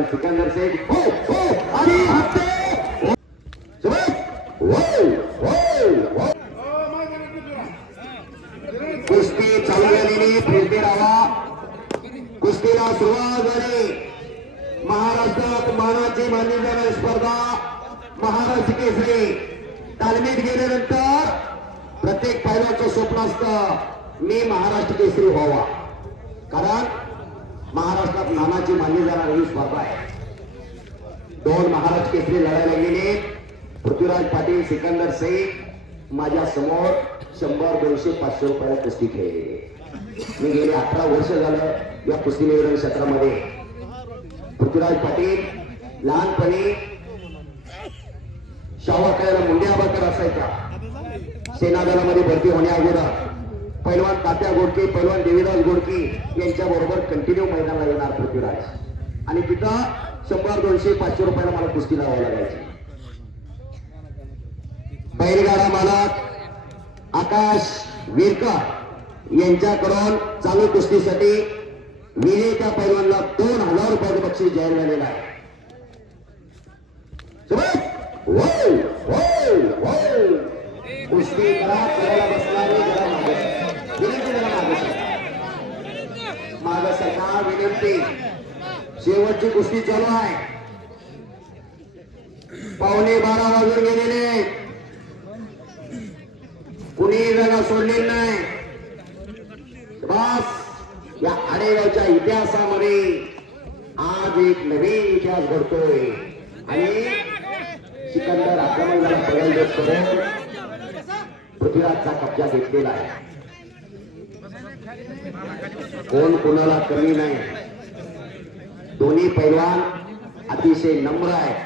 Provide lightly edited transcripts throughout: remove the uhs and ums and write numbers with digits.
पैलवान सिकंदर शेख हो हो आणि हत्ते कुस्ती चालू झालेली फिरते राहा कुस्तीला सुरुवात झाली महाराष्ट्रात मानाची मानली जाणारी स्पर्धा महाराष्ट्र केसरी तालमीत गेल्यानंतर प्रत्येक पैलवानचं स्वप्न असतं मी महाराष्ट्र केसरी व्हावा कारण महाराष्ट्रात मानाची मानली जाणारी ही स्पर्धा आहे दोन महाराष्ट्र केसरी लढायला गेले पृथ्वीराज पाटील सिकंदर शेख माझ्या समोर 100 200 500 रुपयाला कुस्ती खेळलेली मी गेले 18 वर्ष झालं या कुस्ती निवेदन क्षेत्रामध्ये पृथ्वीराज पाटील लहानपणी शावाकायला मुंड्या बाकर असायचा सेनादलामध्ये भरती होण्या अगोदर पैलवान तात्या गोडके पैलवान देवीदास गोडके यांच्या बरोबर कंटिन्यू मैदानाला येणार पृथ्वीराज आणि तिथं 100 200 500 रुपयाला मला कुस्ती लावावी लागायची बैलगाडा मालक आकाश विरकर यांच्याकडून चालू कुस्तीसाठी विजेत्या पैलवानला 2000 रुपयाचं बक्षीस जाहीर झालेलं आहे कुस्ती करायला बसणारे माग सरकार विनंती शेवटची कुस्ती चालू आहे 11:15 वाजून गेलेले कुणी जागा सोडलेली नाही बस या आडेगावच्या इतिहासामध्ये आज एक नवीन इतिहास घडतोय आणि सिकंदर आक्रमणाला पराभूत करून पृथ्वीराजचा कब्जा घेतलेला आहे कोण कोणाला कमी नाही दोन्ही पैलवान अतिशय नम्र आहेत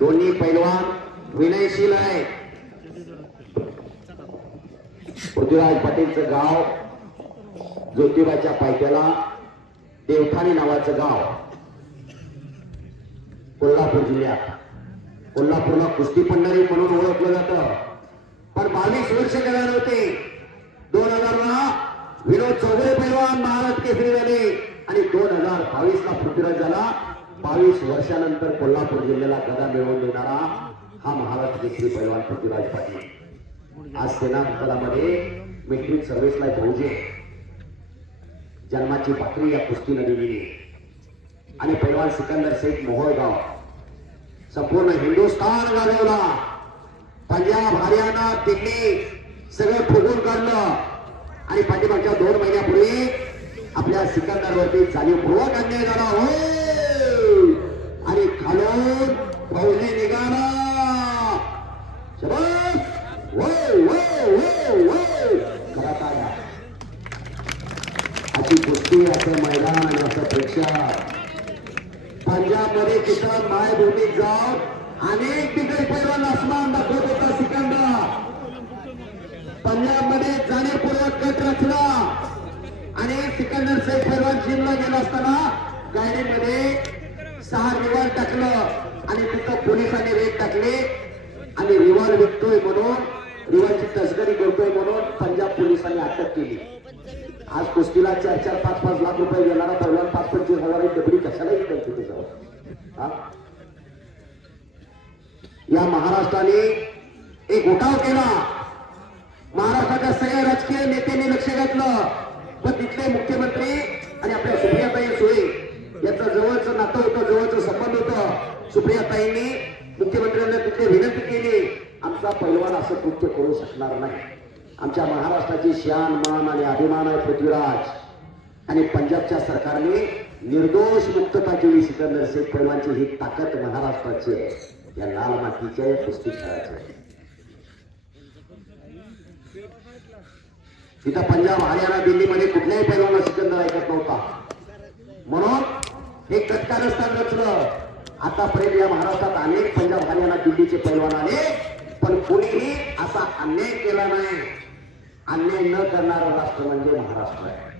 दोन्ही पैलवान विनयशील आहेत पृथ्वीराज पाटीलचं गाव ज्योतिबाच्या पायथ्याला देवठाणी नावाचं गाव कोल्हापूर जिल्ह्यात कोल्हापूरला कुस्ती पंढरी म्हणून ओळखलं जातं पण 22 वर्ष करणार होते 2000ला विनोद चौधरी पैलवान महाराष्ट्र केसरी झाले आणि 2022ला पृथ्वीराज झाला 22 वर्षानंतर कोल्हापूर जिल्ह्याला गदा मिळवून देणारा हा महाराष्ट्र केसरी पैलवान पृथ्वीराज पाटील आज सेना दलामध्ये मिलिटरी सर्व्हिसला भाऊजे जन्माची भाकरी या कुस्तीने दिलेली आणि पैलवान सिकंदर शेख मोहोळगाव संपूर्ण हिंदुस्थान गाजवला पंजाब हरियाणा दिल्ली सगळं फुगून काढलं आणि पाठीमागच्या 2 महिन्यापूर्वी आपल्या सिकंदरवरती जाणीवपूर्वक अन्याय झाला हो आणि खालून फौजी निघाला अशी कुस्ती असं मैदान आणि असं प्रेक्षक पंजाब मध्ये तिथं मायभूमीत जाऊन अनेक बिगडी पैलवान आसमान दाखवत होता सिकंदर पंजाब मध्ये जाणीवपूर्वक कट रचला आणि सिकंदर शेख पैलवान जिमला गेला असताना गाडीमध्ये 6 रिव्हॉल्वर टाकलं आणि तिथं पोलिसांनी रेड टाकले आणि रिव्हॉल्वर विकतोय म्हणून रिव्हॉल्वरची तस्करी करतोय म्हणून पंजाब पोलिसांनी अटक केली आज कुस्तीला 4-4 5-5 लाख रुपये घेणारा पैलवान 5-25 हजार डबडी कशाला विकतो त्याच्यावर या महाराष्ट्राने एक उठाव केला महाराष्ट्राच्या सगळ्या राजकीय नेत्यांनी लक्ष घातलं पण तिथले मुख्यमंत्री आणि आपल्या सुप्रियाताई सुळे याचं जवळचं नातं होतं जवळचं संबंध होतं सुप्रियाताईंनी मुख्यमंत्र्यांना तिथे विनंती केली आमचा पैलवान असं कृत्य करू शकणार नाही आमच्या महाराष्ट्राची शान मान आणि अभिमान आहे पृथ्वीराज आणि पंजाबच्या सरकारने निर्दोष मुक्तता केली सिकंदर शेख पैलवानची ही ताकद महाराष्ट्राची आहे या लाल मातीच्या कुस्ती खेळाची तिथं पंजाब हरियाणा दिल्लीमध्ये कुठल्याही पैलवाना सिकंदर ऐकत नव्हता म्हणून हे कटकारस्थान रचलं आतापर्यंत या महाराष्ट्रात अनेक पंजाब हरियाणा दिल्लीचे पैलवान आले पण कोणीही असा अन्याय केला नाही अन्याय न करणारं राष्ट्र म्हणजे महाराष्ट्र आहे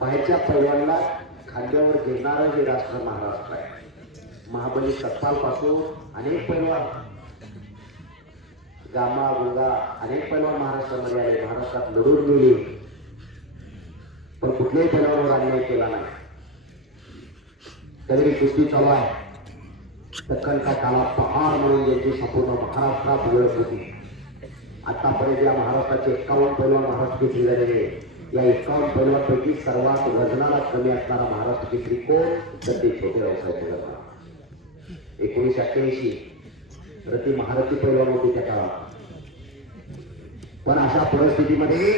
बाहेरच्या पैलवानला खांद्यावर घेणारं हे राष्ट्र महाराष्ट्र आहे महाबली सत्पाल पासून अनेक पैलवान गामा गुंगा अनेक पैलवान महाराष्ट्रामध्ये आले महाराष्ट्रात लढून गेले पण कुठल्याही पैलवानावर अन्याय केला नाही तगडी कुस्ती चालू आहे. दक्खनचा काला पहाड म्हणून ज्यांची संपूर्ण महाराष्ट्रात ओळख होती. आतापर्यंत या महाराष्ट्राचे 51 पैलवान महाराष्ट्र केसरी झालेले. या 51 पैलवानपैकी सर्वात वजनाला कमी असणारा महाराष्ट्र केसरी कोण? तर ते छोटे व्यवसाय पैलवान. 1988 रती महारथी पैलवान होते त्या काळात. पण अशा परिस्थितीमध्ये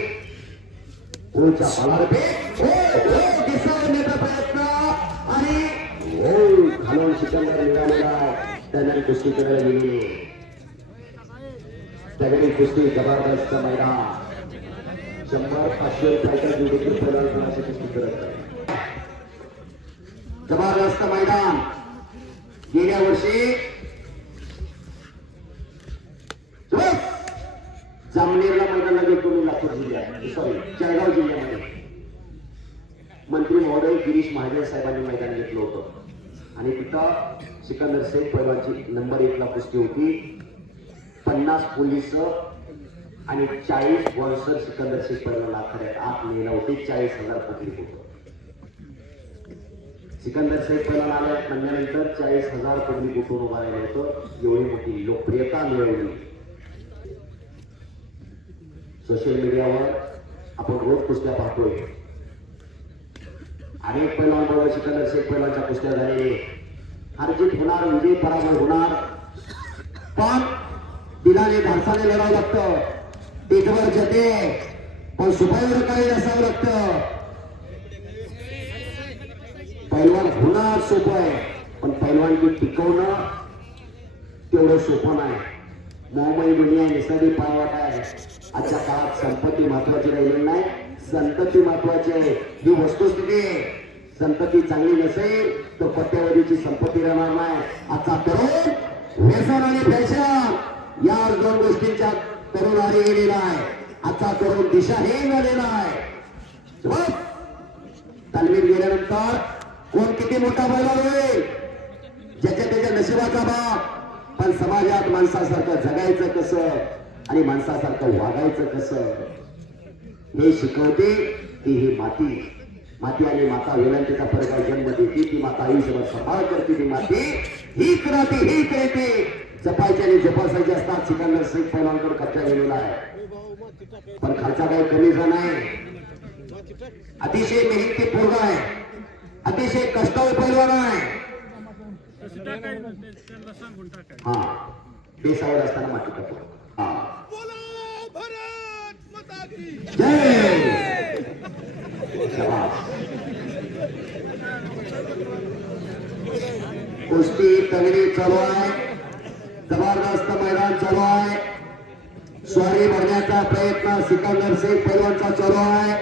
पुढच्या बालारपे दिसवण्याचा प्रयत्न आणि घालून सिकंदर निघालेला आहे. त्याने कुस्ती करायला गेलेली. तगडी कुस्ती जबरदस्त मैदान. 100-500 रुपयाच्या जोडीतील पैलवानाची कुस्ती करत आहे. जबरदस्त मैदान. गेल्या वर्षी जामनेरला मैदानाला गेलो मी, लातूर जिल्ह्यात, सॉरी जळगाव जिल्ह्यामध्ये. मंत्री महोदय गिरीश महाजन साहेबांनी मैदान घेतलं होतं आणि तिथं सिकंदर शेख पैलवानची नंबर 1 ला कुस्ती होती. 50 पोलीस आणि 40 बॉन्सर सिकंदर शेख पैलवान आखाड्यात आत नेलं होते. 40,000 पब्लिक होतं. सिकंदर शेख पैलवान आल्या म्हणल्यानंतर 40,000 पब्लिक उठून उभा राहिलं होतं. एवढी मोठी लोकप्रियता मिळवली. सोशल मीडियावर आपण रोज कुस्त्या पाहतोय. अनेक पैलवान बरोबर सिकंदर शेख पैलवानच्या कुस्त्या झालेले. हारजीत होणार, विजय पराभव होणार, पण दिलाने धाडसाने लढावं लागतं. पेटवर जते पण सुपाईवर काही असावं लागतं. पैलवान होणार सोपं आहे, पण पैलवानकी टिकवणं तेवढं सोपं नाही. मोहमयी दुनिया निसर्गी पायवाट आहे. आजच्या काळात संपत्ती महत्वाची राहिलेली नाही, संतती महत्वाची आहे. ही वस्तुस्थिती आहे. संतती चांगली नसेल तर कोट्यवधीची संपत्ती राहणार नाही. आजचा तरुण व्यसन आणि फॅशन या 2 गोष्टींच्या तरुणारी गेलेला आहे. आजचा तरुण दिशाहीन झालेला आहे. तालमीत गेल्यानंतर कोण किती मोठा पैलवान होईल ज्याच्या त्याच्या नशिबाचा बाप, पण समाजात माणसासारखं जगायचं कसं आणि माणसासारखं वागायचं कसं हे शिकवते ती ही माती. माती आणि माता वेलांटीचा फरक आहे. जन्म देते ती माता, आयुष्यभर सांभाळ करते ती माती. हीच राहते, हीच येते. जपायचे आणि जपासायचे असतात. सिकंदर शेख पैलवानकडे कब्जा गेलेला आहे, पण खालचा काही कमीचा नाही. अतिशय मेहनती पोरगा आहे, अतिशय कष्टाळू पैलवान आहे. हा देशावर असताना माती टाकतो. कुस्ती तगडी चालू आहे. जबरदस्त मैदान चालू आहे. स्वारी भरण्याचा प्रयत्न सिकंदर शेख पैलवानचा चालू आहे.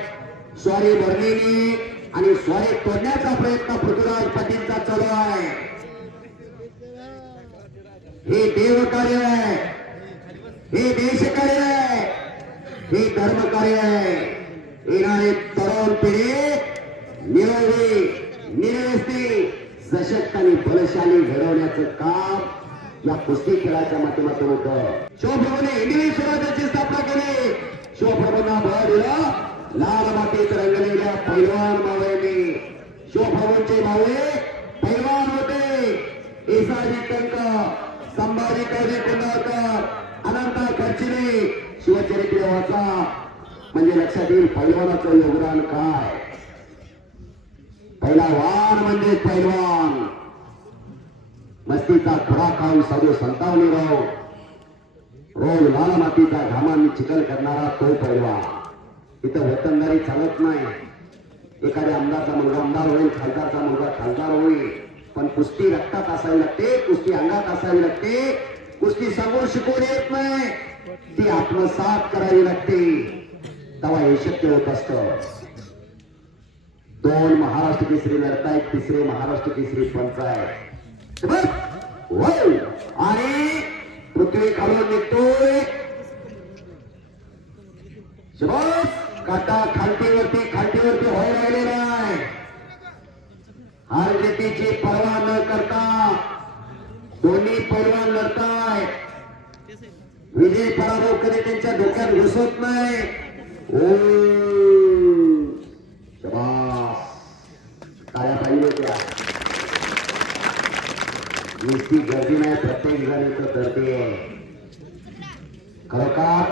स्वारी भरलेली आणि स्वारी तोडण्याचा प्रयत्न पृथ्वीराज पाटीलचा चालू आहे. हे देव कार्य आहे, हे देश कार्य आहे, हे धर्म कार्य आहे. येणारे तरुण पिढी निरोगी, निर्व्यसनी, सशक्त आणि बलशाली घडवण्याचं काम या कुस्ती खेळाच्या माध्यमातून होतं. शिवप्रभूने हिंदवी स्वराज्याची स्थापना केली. शिवप्रभूंना बळ दिलं लाल मातीत रंगलेल्या पैलवान मावळ्यांनी. शिवप्रभूंचे मावळे पैलवान होते. येसाजी टंक, संभाजी काजी कुंडाळकर, अनंता खर्चिले. शिवचरित्र वाचा म्हणजे लक्षात येईल पैलवानाचं योगदान काय. पहिला वाण म्हणजे पैलवान. मस्तीचा खुरा खाऊन साधू संतावली राव, रोज लाल मातीचा घामाने चिखल करणारा तो पैलवान. इथं वतनदारी चालत नाही. एखाद्या आमदारचा मुलगा आमदार होईल, खासदारचा मुलगा खासदार होईल, पण कुस्ती रक्तात असावी लागते, कुस्ती अंगात असावी लागते. कुस्ती सांगून शिकवून येत नाही, ती आत्मसात करावी लागते. तेव्हा हे शक्य होत असतं. 2 महाराष्ट्र केसरी लढतायत, 3रे महाराष्ट्र केसरी पंच आहे. आणि पृथ्वी खालून निघतोय. काटा खालतीवरती होय राहिलेला आहे. हार जीतीची पर्वा न करता दोन्ही पैलवान लढताय. विजय पराभव कधी त्यांच्या डोक्यात घुसत नाही. शाबास, टाळ्या पाहिजे त्या. नुसती गर्दी नाही, प्रत्येक जण इथं गर्दी आहे. खरोखर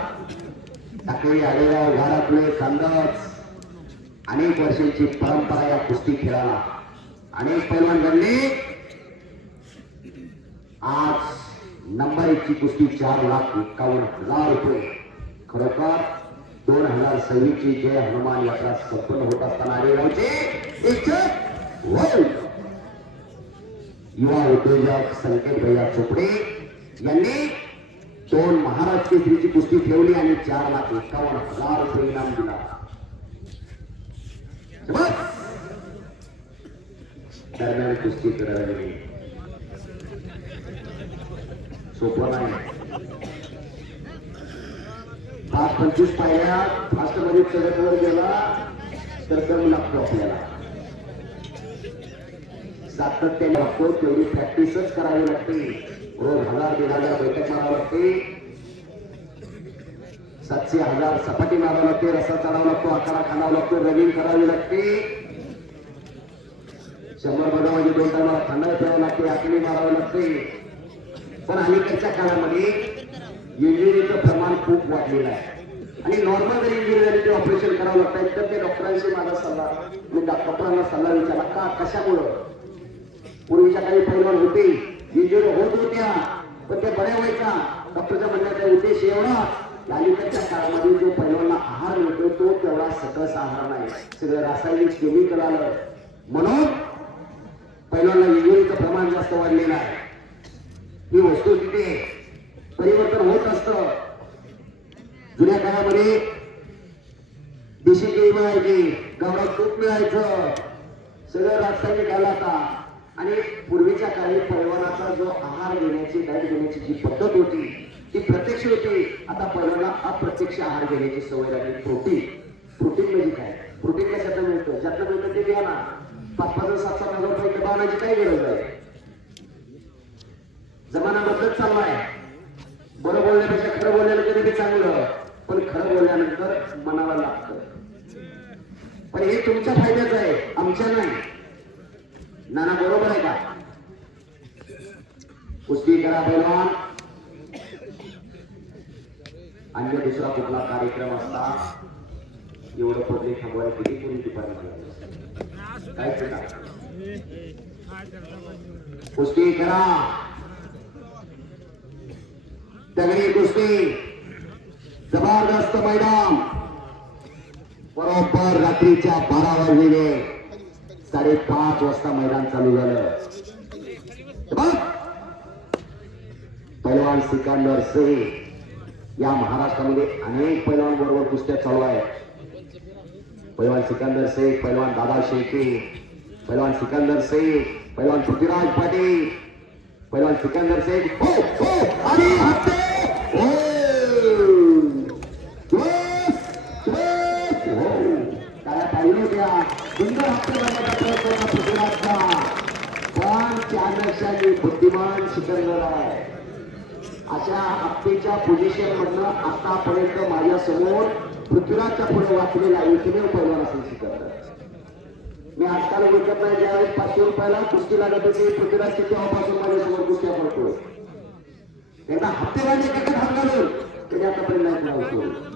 टाकळी आलेल्या घरातले खंदच अनेक वर्षांची परंपरा या कुस्ती खेळाला. अनेक पैलवान घडले. आज नंबर 1 ची कुस्ती 4,51,000 रुपये. खरोखर 2026 ची जय हनुमान यात्रा संपन्न होत असताना आलेगावचे युवा उद्योजक संकेत भैया चोपडे यांनी 2 महाराष्ट्र केसरीची कुस्ती ठेवली आणि 4,51,000 रुपये इनाम दिला. दरम्यान कुस्ती करावी सोपं नाही. 5-25 पायऱ्या फास्ट मध्ये चढतवर गेला तर कमी लागतो आपल्याला. सातत्याने लागतो, तेवढी प्रॅक्टिसच करावी लागते. रोज 1000-1500 बैठक मारावं लागते. 700-1000 सपाटी मारावं लागते. रस्ता चढावा लागतो, आकारा खाणावा लागतो, रनिंग करावी लागते. 100 बदामाची 2 टायमाला खांदा प्यावं लागते, आकडी मारावं लागते. पण अलीकडच्या काळामध्ये इंजुरीचं प्रमाण खूप वाढलेलं आहे आणि नॉर्मल जरी इंजुरी झाली ते ऑपरेशन करावं लागतं. तर ते डॉक्टरांशी माझा सल्ला, मी डॉक्टरांना सल्ला विचारला का कशामुळं. पूर्वीच्या काही पैलवान होते, इंजुरी होत होत्या पण ते बऱ्या व्हायचा. डॉक्टरच्या म्हणण्याचा उद्देश एवढा, अलीकडच्या काळामध्ये जो पैलवानला आहार मिळतो तो तेवढा सकस आहार नाही, सगळं रासायनिक केमिकल आलं म्हणून पैलवानला इंजुरीचं प्रमाण जास्त वाढलेलं आहे. ही वस्तू तिथे परिवर्तन होत असतं. जुन्या काळामध्ये देशी केळी मिळायची, गावरात तूप मिळायचं, सगळं रासायनिक आला होता. आणि पूर्वीच्या काळी पैलवानाचा जो आहार घेण्याची, डाएट घेण्याची जी पद्धत होती ती प्रत्यक्ष होती. आता पैलवानाला अप्रत्यक्ष आहार घेण्याची सवय लागली. प्रोटीन म्हणजे काय, प्रोटीन कशाचं मिळतं, ज्यातलं मिळतं ते घ्या ना. 5,000-7,000 रुपये दबावण्याची काय गरज आहे. जमाना बदलत चाललाय. बरं बोलण्यापेक्षा खरं बोलण्याला कधी बी चांगलं, पण खरं बोलल्यानंतर मनाला लागतं. पण हे तुमच्या फायद्याचं आहे, आमच्या नाही. नाना बरोबर आहे का. कुस्ती करा पैलवान. अन्य दुसरा कुठला कार्यक्रम असता एवढं पब्लिक थांबवायला किती कोणी डिपार्टमेंट काय करा. कुस्ती करा, दगडी कुस्ती, जबरदस्त मैदान. बरोबर रात्रीच्या 12 वाजलेले 5:30 वाजता मैदान चालू झालं. पैलवान सिकंदर शेख या महाराष्ट्रामध्ये अनेक पैलवान बरोबर कुस्त्या चालू आहेत. पैलवान सिकंदर शेख, पैलवान दादा शेखे, पैलवान सिकंदर शेख, पैलवान पृथ्वीराज पाटील, पैलवान सिकंदर शेख आणि हत्ते काय पाहिजे त्या सुंदर हत्ते बनवण्याचा प्रयत्न पृथ्वीराजचा. पण चाणक्याने बुद्धिमान सिकंदर आहे. अशा हत्तीच्या पोझिशन मधनं आतापर्यंत माझ्या समोर पृथ्वीराजच्या पुढे वाचलेला एकमेव पैलवान असेल सिकंदर. मी आजकाल विकत नाही. ज्यावेळेस 500 रुपयाला कुस्ती लागत होती पृथ्वीराजची, तेव्हापासून माझ्यासमोर कुस्त्या पडतो. त्यांना हप्ते वाढले का हात घालून त्याने आतापर्यंत नाही लावतो.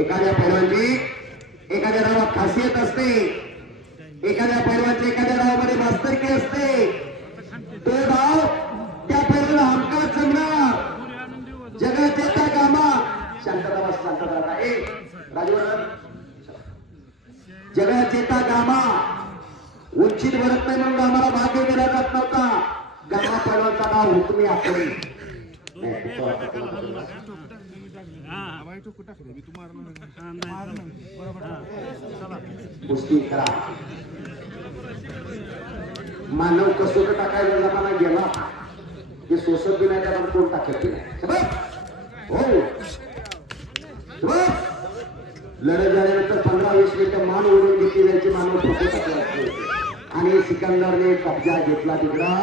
एखाद्या पैलवानची एखाद्या डावात खासियत असते, एखाद्या पैलवानची एखाद्या डावामध्ये मास्तरकी असते. तो डाव त्या पैलवानला हमखास जमणार. जगाच्या त्या कामा शांतता बस, शांतता. राजवर्धन, जगाचेता गामा उंचीत भरत नाही म्हणून आम्हाला भाग्य दिला जात नव्हता. गामा पैलवानचा नाव हुकमी आखरी. कुस्ती करा. मानव कसोट टाकायला जमाना गेला की सोसत बी नाही, त्याला कोण टाकत नाही. हो, लढत झाल्यानंतर 15-20 मिनिटं मान ओढून घेतली जायची. मानव फुकट आणि सिकंदरने कब्जा घेतला तिकडा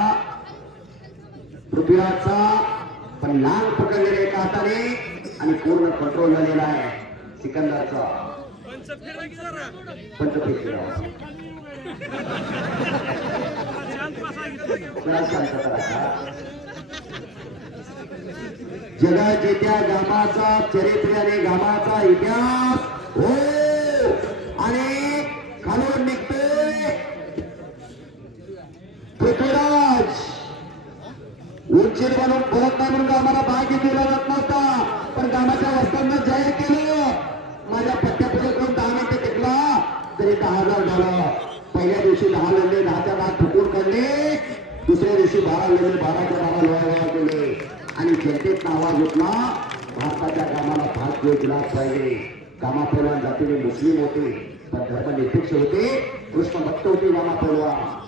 पृथ्वीराजचा. पण लांब पकडलेला एका हाताने आणि पूर्ण कंट्रोल झालेला आहे सिकंदरचा. पंचफेक जगाच्या त्या गामाचा चरित्र आणि गामाचा इतिहास हो आणि खालून निघतोय पृथ्वीराज. उंचीर म्हणून बोलत नाही म्हणून आम्हाला भाग दिला जात नव्हता, पण गामाच्या वस्तांना जाहीर केलं. माझ्या पट्ट्यापुढे कोण 10 मिनिटे टिकला तरी 10,000 झालं. पहिल्या दिवशी 10 लढले, 10च्या 10 फुटून काढले. दुसऱ्या दिवशी 12 लढले, 12च्या 12 लोहा केले आणि जनतेत आवाज उठला भारताच्या कामाला भाग दिलाच पाहिजे. कामा पैलवान जातीने मुस्लिम होते पण धर्मनिरपेक्ष होते, कृष्ण भक्त होते कामा पैलवान.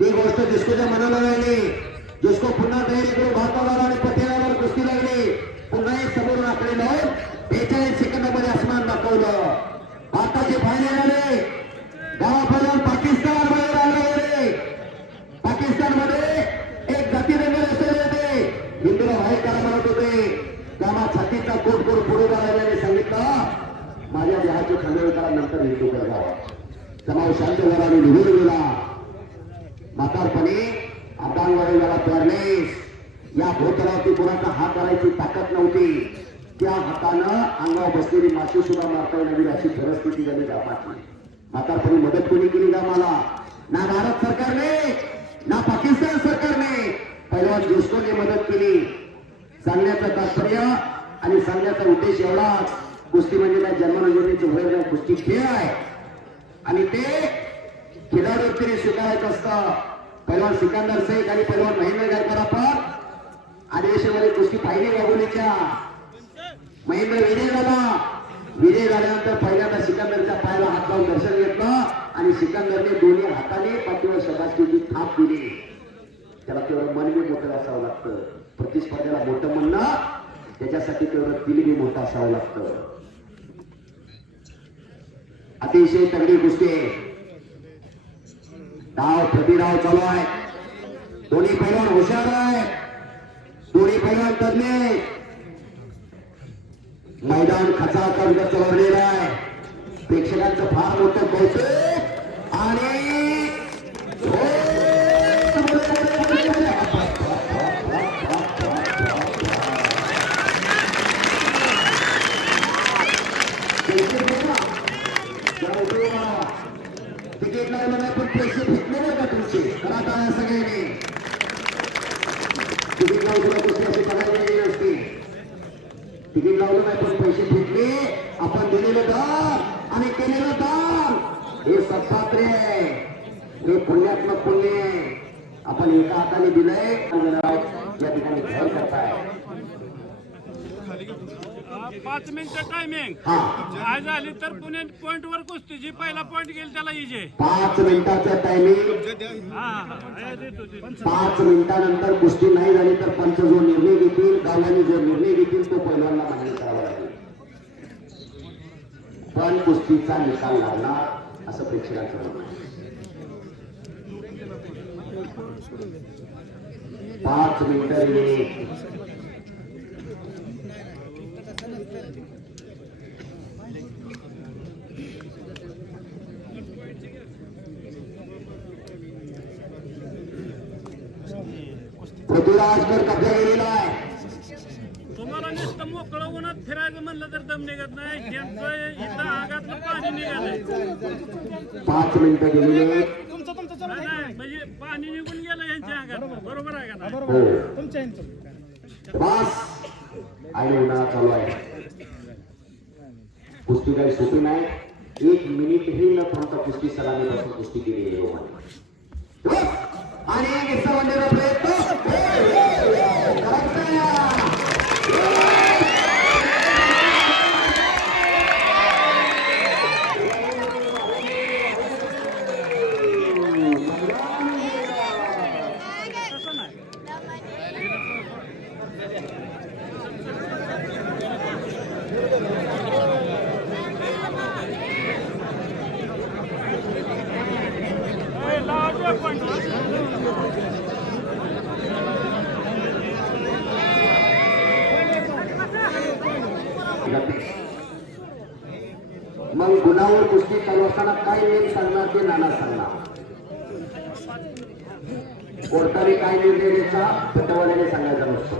ती गोष्ट जिसकोच्या मनाला लागली, जिसको पुन्हा तयारी करून भारताला आणि पथ्यावर कुस्ती लागली. पुन्हा एक समोरून आकडे लावून 43 सेकंदामध्ये आसमान दाखवलं. भारताचे फायनल आले. गावा पैलवान पाकिस्तान मध्ये राहिले. पाकिस्तान मध्ये एक जाती रंगले असलेले होते, हिंदूला बाहेर करा म्हणत होते. गावा छातीचा कोट करून पुढे करायला सांगितलं माझ्या देहाचे खंडन करा, नंतर हिंदू करा. समाव शांत झाला आणि निघून गेला. म्हातारपणे अर्धांगवाडीला पेरलेस या भोतरावरती कोणाचा हात करायची ताकद नव्हती. त्या हातानं अंगावर बसलेली माशी सुद्धा मारता येईल अशी परिस्थिती झाली गावाची. म्हातारपणे मदत कोणी केली गावाला? ना भारत सरकारने ना पाकिस्तान सरकारने. पैलवान जिस्कोने मदत केली. सांगण्याचं तात्पर्य आणि सांगण्याचा उद्देश एवढाच, कुस्ती म्हणजे काय जन्मनोंदणीचं वय नाही, कुस्ती खेळ आहे आणि ते खिलाडू तरी स्वीकारायचं असतं. पैलवान सिकंदर शेख आणि पैलवान महेंद्र गायकवाड आपण आदेशामध्ये कुस्ती पाहिली गागोलीच्या. महेंद्र विजय झाला. विजय झाल्यानंतर पहिल्यांदा सिकंदरच्या पायाला हात लावून दर्शन घेतलं आणि सिकंदरने दोन्ही हाताने पाठीवर शबासकीची थाप दिली. त्याला तेवढं मन बी मोठं असावं लागतं. प्रतिस्पर्ध्याला मोठं म्हणणं त्याच्यासाठी तेवढं दिल बी मोठं असावं लागतं. अतिशय तगडी कुस्ती. डाव प्रतिडाव चालू आहे. दोन्ही पैलवान हुशार आहे. दोन्ही पैलवान तज्ञ. मैदान खचाखच चढवलेलं आहे. प्रेक्षकांचं फार मोठं कौतुक आणि तिकीट लावलं नाही पण पैसे फेकले नाही का तुमचे? करा सगळ्यांनी तिकीट लावून गोष्टी अशी बघायला गेली नसती. तिकीट लावलं नाही पण पैसे फेकले. आपण दिलेलं दान आणि केलेलं दान हे सत्पात्रे आहे. हे पुण्यात्मक पुण्य आहे. आपण एका हाताने दिलंय या ठिकाणी घर करताय. 5 मिनिटं टायमिंग आज झाली तर पुणे पॉइंट वर कुस्ती जी पहिला पॉइंट गेल त्याला इजे. 5 मिनिटाचं टायमिंग. 5 मिनिटानंतर कुस्ती नाही झाली तर पंच जो निर्णय घेतील, गावाने जो निर्णय घेतील तो पैलवानला मान्य करावा लागेल. पण कुस्तीचा निकाल लागणार असं प्रेक्षकांचं म्हणणं आहे. 5 मिनिटं पृथ्वीराजवर कब्जा गेलेला आहे. तुम्हाला नुसतं मोकळं उन्हात फिरायचं म्हणलं तर दम निघत नाही. त्यांचं इथं आगातलं पाणी निघालंय. 5 मिनिटं गेलेले नाही म्हणजे पाणी निघून गेलं यांच्या अंगात. बरोबर आहे का? बस आणि उन्हाळा चालू आहे. कुस्ती काही सोपी नाही. 1 मिनिटही न थांबता कुस्ती सलामीपासून कुस्ती केली आहे. आणि एक सवंडेला प्रयत्न मग गुणावर कुस्ती चालू असताना काय नियम सांगणार ते नाना सांगणार. कोर्टाने काय निर्णय द्यायचा पटवाल्याने सांगायचा नसतो.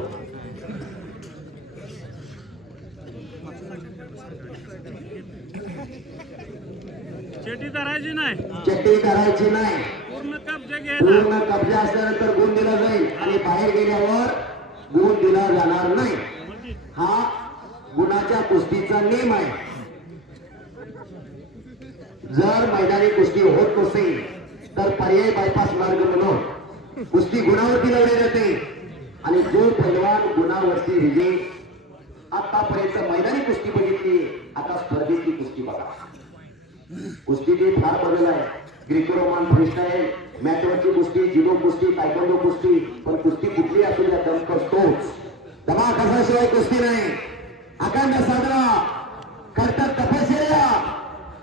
चेटी धरायची नाही, चट्टी करायची नाही. पूर्ण कब्जा घ्यायचा. पूर्ण कब्जा असल्यानंतर गुण दिला जाईल आणि बाहेर गेल्यावर गुण दिला जाणार नाही. हा गुणाच्या कुस्तीचा नियम आहे. जर मैदानी कुस्ती होत नसेल तर पर्यायी बायपास मार्ग म्हणून कुस्ती गुणावरती लावली जाते आणि जो पैलवान गुणावरती विजयी. आतापर्यंत मैदानी कुस्ती बघितली, आता स्पर्धेची कुस्ती बघा. कुस्तीचे फार बदल आहे. ग्रीको रोमन फ्रीस्टाईल, मॅटवरची कुस्ती, जुडो कुस्ती, तायक्वांडो कुस्ती, पण कुस्ती कुठली असू द्या दम असतोच. दमा कसाशिवाय कुस्ती नाही. अखंड साधना करतात तपश्चर्या,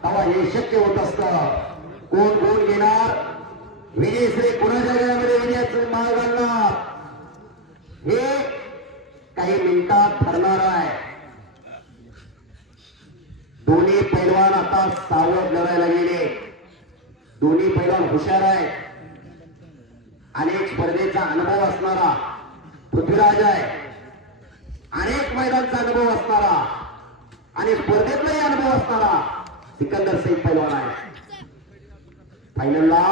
तेव्हा हे शक्य होत असतं. कोण गुण घेणार, विजयश्री कुणाच्या गळ्यामध्ये विजयाचं माळ घालणार, हे काही मिनिटात ठरणार आहे. दोन्ही पैलवान आता सावध लढायला गेले. दोन्ही पैलवान हुशार आहे. अनेक स्पर्धेचा अनुभव असणारा पृथ्वीराज आहे. अनेक मैदानचा अनुभव असणारा आणि स्पर्धेतलाही अनुभव असणारा सिकंदर सईद पैलवान आहे. फायनलला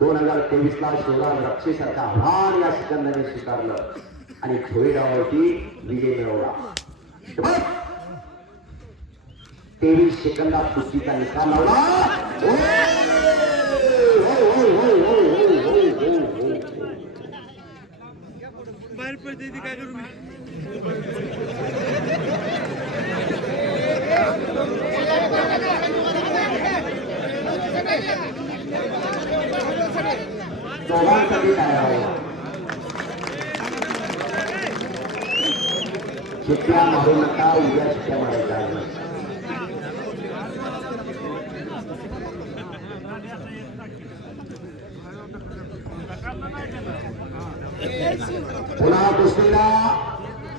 2023 ला शिवराज रक्षेसारखा आव्हान या सिकंदरने स्वीकारलं आणि झोळीडावरती विजय मिळवला. 23 सेकंदात कुस्तीचा निकाल लावला. बाहेर पडते ती काय करू मी. दोघांसाठी काय आहे, शिट्ट्या मारू नका, उद्या शिट्ट्या मारायच्या नाही. पुन्हा कुस्तीला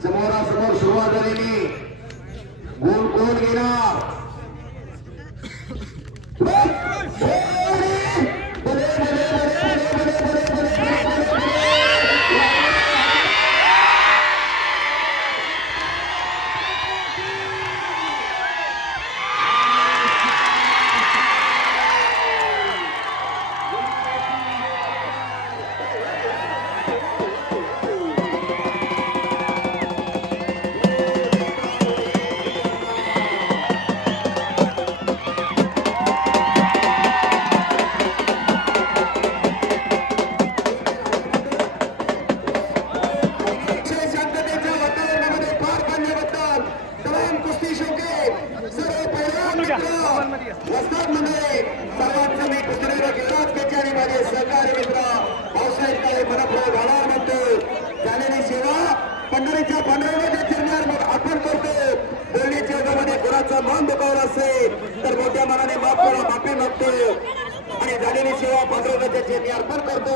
समोरासमोर सुरुवात झालेली. गुण कोण घेणार, पंढरीच्या पांढऱ्याच्या चिरण्यावर अर्पण करतो. बोलण्याच्या जगामध्ये कोणाचा मान दुखावला असेल तर मोठ्या मनाने माफ करा, माफी मागतो आणि झालेली सेवा पांढऱ्याच्या चिरणी अर्पण करतो.